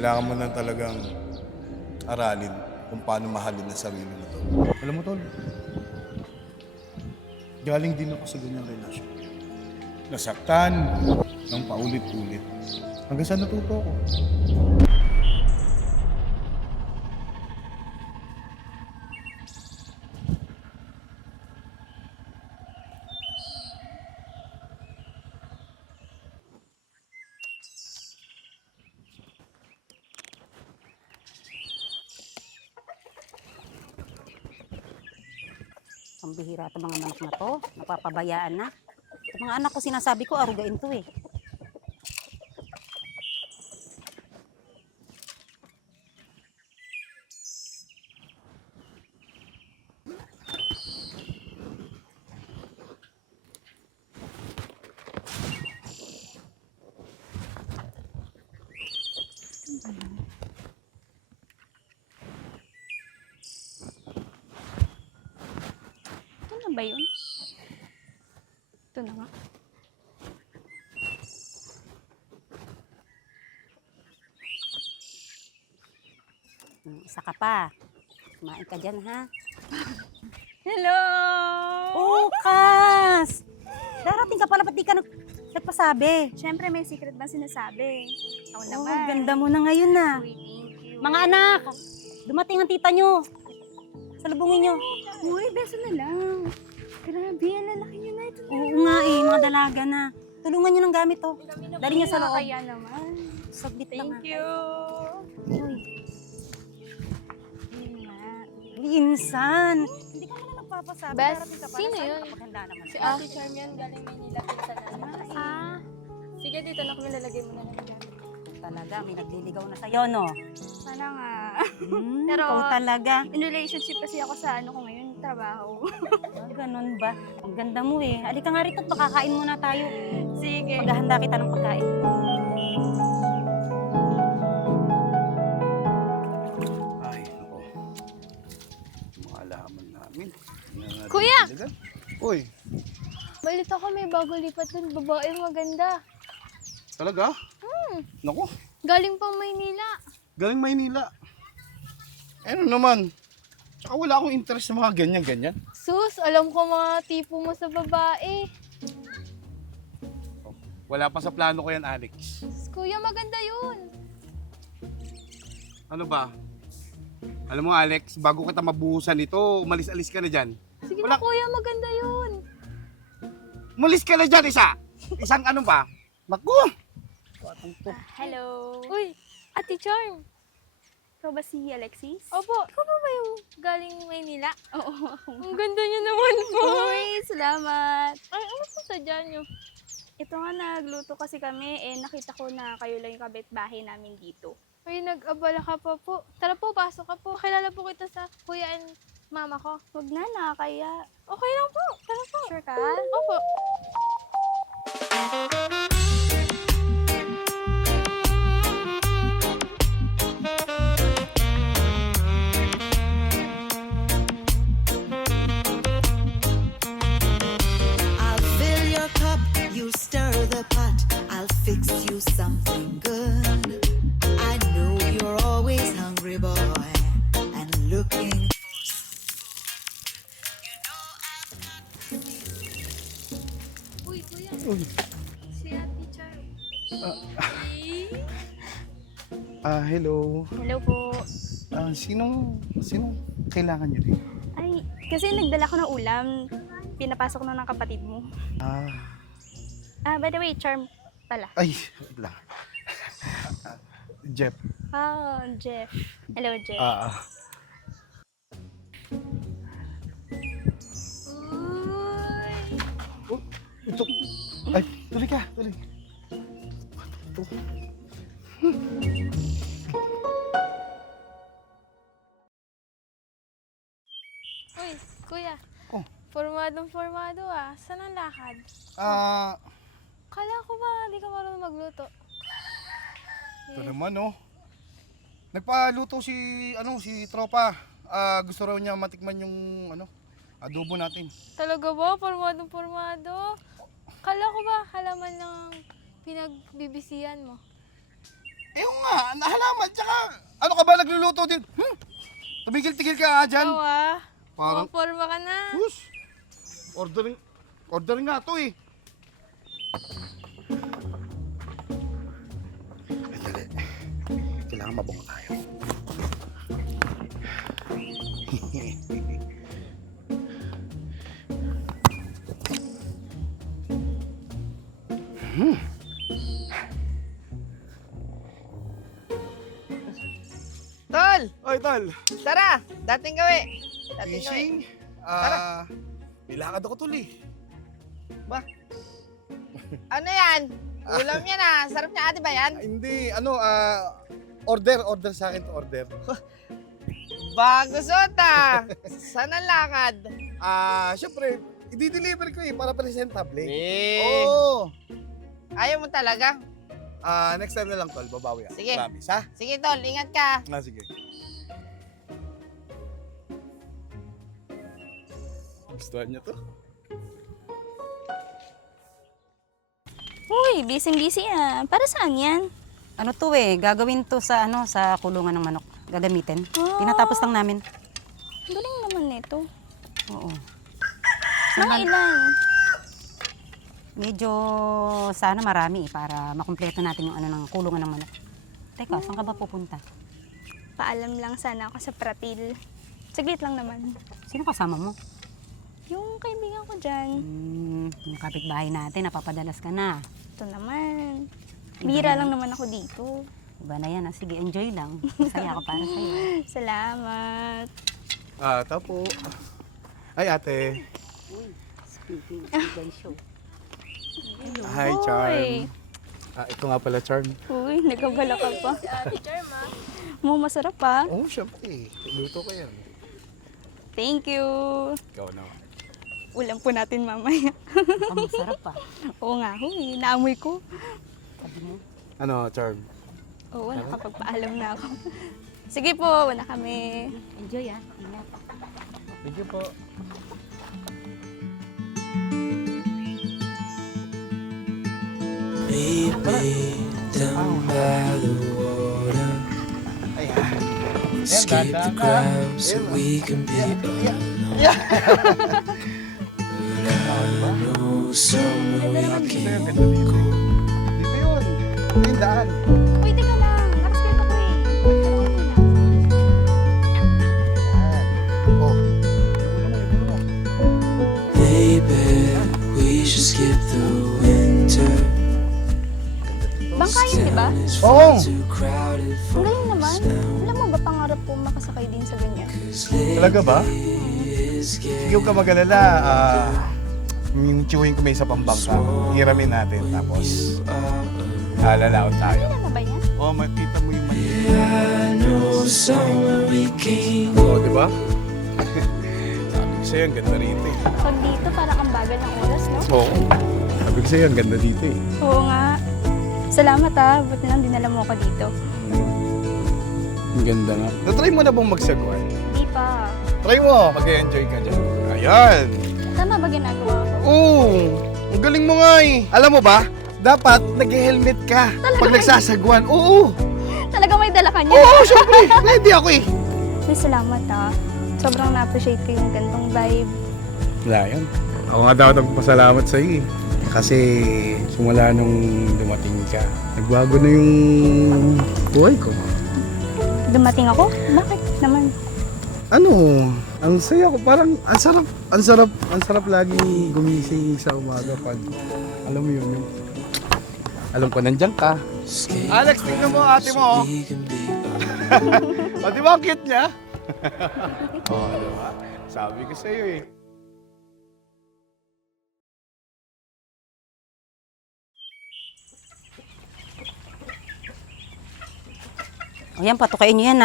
Kailangan mo na talagang aralin kung paano mahalin ang sarili mo to. Alam mo, Tol, galing din ako sa ganyang relasyon. Nasaktan ng paulit-ulit. Hanggang sa natuto ako. Ang bihira itong mga manok na to. Napapabayaan na. Itong mga anak ko, sinasabi ko, arugain to eh. Ito na ba yun? Ito na nga. Isa ka pa. Kumain ka dyan, ha? Hello! Oh, Kas! Darating ka pala, ba't di ka nagpasabi? Siyempre may secret ba sinasabi? Ako Oh, naman. ganda mo na ngayon na. Uy, thank you. Mga anak, dumating ang tita nyo. Salubungin nyo. Uy, beso na lang. Grabe, ang lalaki nyo na ito. Oo nga eh, mga dalaga na. Tulungan nyo ng gamit to. Dali nyo sa loob. Kaya naman. Saglit lang Thank ha. you. Uy, Yun nga. insan. Hindi ka muna nagpapasabi. Bes, Darating ka pala, sino sana yun? maghanda naman. Si Ate Charm yan, galing Maynila, pinsan namin. Ah, Sige, dito na kami lalagay mo na lang dyan. Talaga, may nagliligaw na sa'yo, no? sana nga. Pero, ikaw talaga. In relationship kasi ako sa ano ko ngayon, trabaho. Ganun ba? Ang ganda mo eh. Halika nga rito, pakakain muna tayo. Sige. Maghahanda kita ng pagkain. Ay, ako. Mga alaman namin. Kuya! Uy, Balita ko may bago lipat dun, babae maganda. talaga? Naku, Galing pang Maynila. galing Maynila. Ano naman? Tsaka wala akong interest sa mga ganyan-ganyan. Sus, alam ko mga tipo mo sa babae. Wala pa sa plano ko yan, Alex. Kuya, maganda yun. Ano ba? Alam mo, Alex, bago kita mabuhusan ito, umalis-alis ka na dyan. Sige Wala. na kuya, maganda yun. Umalis ka na dyan, isa! Isang ano ba? Naku! Hello. Uy, Ate Charm. Ikaw ba si Alexis? Opo, ikaw ba yung galing Maynila? Oo, ako. Ang ganda niyo naman po. Uy, salamat. Ay, ano po sadya niyo? Ito nga, nagluto kasi kami, nakita ko na kayo lang yung kabit-bahay namin dito. Ay, nag-abala ka pa po. Tara po, pasok ka po. Kilala po kita sa kuya and mama ko. Huwag na, nakakaya. Okay lang po. Tara po. Sure ka? Opo. I'll fill your cup, you stir the pot. I'll fix you something good. I know you're always hungry, boy, and looking. Uy, kuya. Uy. Si Ate Charm. Hello. Hello po. Sinong kailangan nyo rin? Ay, kasi nagdala ko ng ulam. Pinapasok na ng kapatid mo. By the way, Charm pala. Ay, wala. Jeff. Oh, Jeff. Hello, Jeff. Oh, ito. Ay, tuloy ka, tuloy. Ito. Uy, kuya. Oh. Formadong-formado ah. Saan ang lakad? Kala ko ba di ka marunong magluto? Ito naman, oh. Nagpaluto si tropa. Gusto raw niya matikman yung, adobo natin. Talaga ba? Formadong-formado? Kala ko ba halaman lang ang pinagbibisihan mo? Ewan nga, nahalaman. Tsaka, ano ka ba nagluluto din? Tumigil-tigil ka nga dyan. Ikaw ah. Parang, Forma ka na. sus, ordering nga to eh. Ay, dali. Kailangan mabungo tayo. Tol! Oy, tol. Tara! Dating gawi! Dating gawi. Fishing? May lakad ako tol eh. Ano yan? Ulam yan ah. Sarap niya ate ba yan? Hindi, order sa akin to, order. Bago sota! Saan ang lakad? Syempre, i-deliver ko eh, para presentable. Eh. Oo. Ayaw mo talaga? Next time na lang tol, babawi ako. Sige. Promise, ha? Sige tol, ingat ka. Sige. Gustuhan niya to? Uy, busy-busy ah. Para saan yan? Ano to gagawin to sa sa kulungan ng manok. Gagamitin. Ah. Tinatapos lang namin. Galing naman nito. Oo. Mga ilan? Medyo sana marami para makumpleto natin yung ng kulungan ng manok. Teka, saan ka ba pupunta? Paalam lang sana ako sa Pratil. Saglit lang naman. Sino kasama mo? Yung kaibigan ko dyan. Yung kapitbahay natin, napapadalas ka na. Ito naman. Iba Bira na. lang naman ako dito. Iba na yan. Sige, enjoy lang. Masaya ako para sa'yo. Salamat. Tapo. Ay, ate. Speaking of show. Hi, Uy. Charm. Ito nga pala, Charm. Uy, nagabala ka pa. Mo masarap pa. Oo, syempre. Luto ko yan. Thank you. Ikaw naman. Ulam po natin mamaya. Ang sarap pa. Oo nga, huy. Naamoy ko. Sabi mo. Ano, Charm? Oo, nakapagpaalam na ako. Sige po, wala kami. Enjoy Ingat. Thank you po. Maybe down by the water, escape the crowd so we can be alone. But I know somewhere we can Dito yun. Ito yung daan. Uy, teka lang. Nakaskip ako eh. Oh. Maybe we should skip the winter. Bangka yun, di ba? Oo. Too crowded Ang for galing naman. us now. Alam mo ba, pangarap ko makasakay din sa ganyan. Talaga ba? It's Sige, huwag ka mag-alala. Yung tiyuhin ko may isa pang bangka. Hiramin natin. Tapos, lalaon tayo. Ano ba yan? Oh, makita mo yung mali. I know somewhere we can go. Oo, di ba? Sabi ko sa'yo, ang ganda rito eh. Pag dito, parang ang bagal ng oras, no? Oo. Sabi ko sa'yo, ang ganda dito eh. Oo nga. Salamat ah. Buti lang dinala mo ako dito. Ang ganda nga. Na-try mo na bang magsagwan? Di pa. Try mo, mag-enjoy ka dyan. Ayan! Tama ba ginagawa ko? Oo! Ang galing mo nga eh. Alam mo ba, dapat nag-helmet ka pag nagsasagwan. Oo! Talaga may dala ka niya? Oo, syempre! Ready ako eh. Ay, salamat ah. Sobrang na-appreciate ko yung gantong vibe. Wala yan. Ako nga dapat magpasalamat sa iyo eh. Kasi simula nung dumating ka, nagbago na yung buhay ko. Dumating ako? Bakit naman? Ano, ang saya ko, parang ang sarap lagi gumising sa umaga pag, alam mo yun, alam ko nandiyan ka. Alex, tingnan mo ate mo. We can be alone. O, di ba ang cute niya? Oo, diba? Sabi ko sa'yo eh. O yan, patukain nyo yan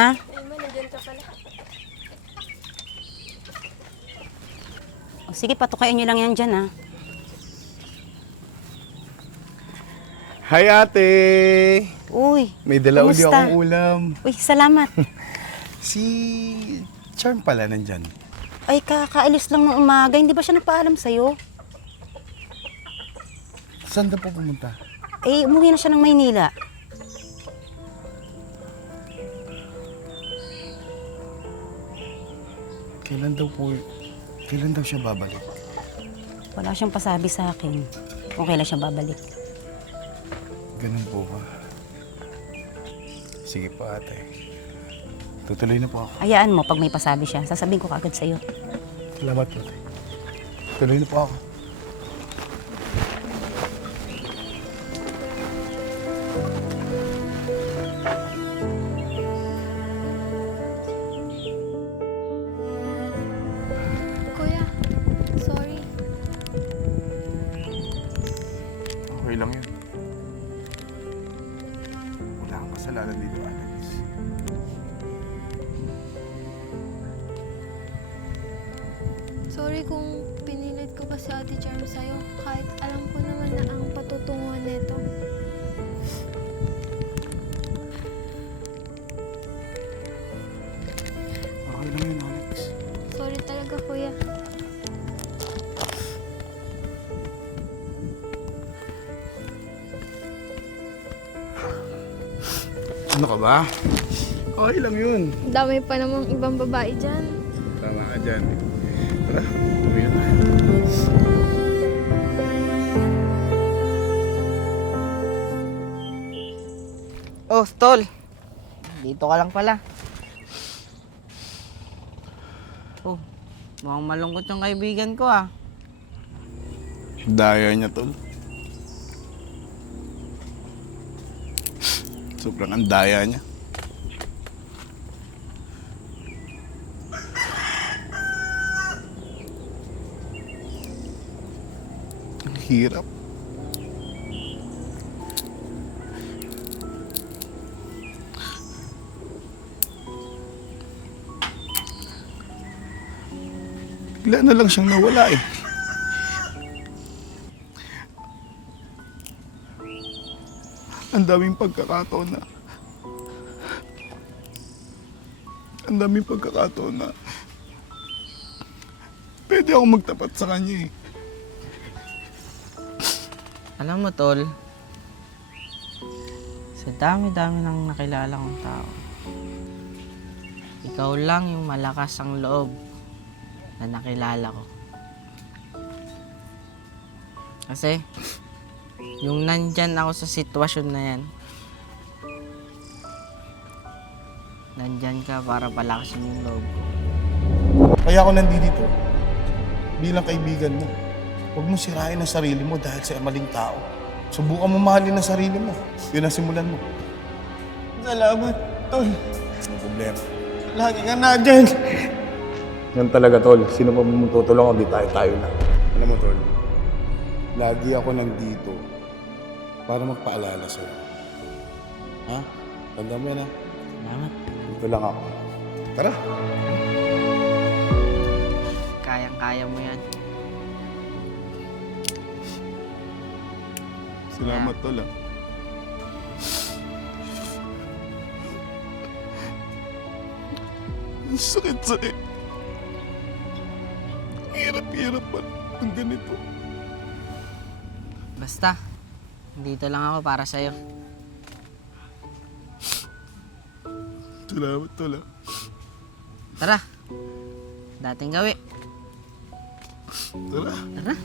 O sige, patukain nyo lang yan dyan Hi ate! Uy, May dala uli Kumusta? akong ulam. uy, salamat. Si Charm pala nandyan. Ay, kakaalis lang ng umaga. Hindi ba siya nagpaalam sa'yo? Saan na po pumunta? Eh, umuwi na siya ng Maynila. Kailan daw siya babalik? Wala siyang pasabi sa akin kung kailan siya babalik. Ganun po ba? Sige po ate. Tutuloy na po ako. Hayaan mo pag may pasabi siya. Sasabihin ko kaagad sa'yo. Salamat po ate. Tuloy na po ako. Kuya, sorry. Okay lang yun. Wala kang kasalanan dito, Alex. Sorry kung pinilit ko pa si Ate Charm sa'yo. Kahit alam ko naman na ang patutunguhan nito. Okay lang yun, Alex. Sorry talaga, kuya. Ano ka ba? Okay lang yun. Dami pa namang ibang babae dyan. Tama ka dyan. Tara, tuloy na tayo. Oh, tol. Dito ka lang pala. Oh, mukhang malungkot yung kaibigan ko ah. Daya niya, tol. Sobrang ang daya niya. Ang hirap. Bigla na lang siyang nawala eh. Ang daming pagkakataon na pwede ako magtapat sa kanya eh. Alam mo, tol, sa dami-dami ng nakilala kong tao, ikaw lang yung malakas ang loob na nakilala ko. Kasi, yung nandyan ako sa sitwasyon na yan, nandyan ka para palakasin yung loob ko. Kaya ako nandito bilang kaibigan mo. Huwag mo sirain ang sarili mo dahil sa maling tao. Subukan mo mahalin ang sarili mo. Yun ang simulan mo. Salamat, tol. Ano problema? Lagi ka na dyan. Yan talaga, tol. Sino pa mo tutulungan? Di tayo na. Alam mo, tol, lagi ako nandito para magpaalala sa'yo. Ha? Tanda mo yan, ha? Salamat. Dito lang ako. Tara. Kayang-kaya mo yan. Salamat, tol, ha? Ang sakit-sakit. Hirap-hirap pa ang ganito. Basta, dito lang ako para sa'yo. Salamat, tol, ha? Tara, dating gawi. Tara. Tara.